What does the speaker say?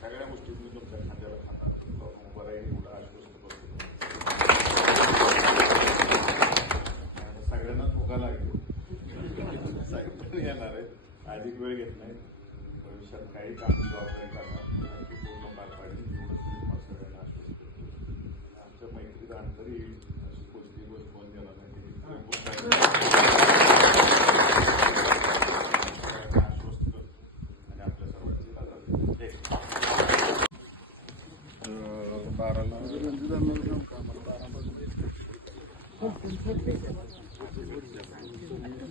सगळ्या गोष्टी मी तुमच्या खात्याला खातात उभा राहील एवढं आश्वस्त येणार आहेत अधिक वेळ घेत नाही भविष्यात काही काम जॉब नाही आमच्या मैत्रीचं अंतर येईल बाराला. बारा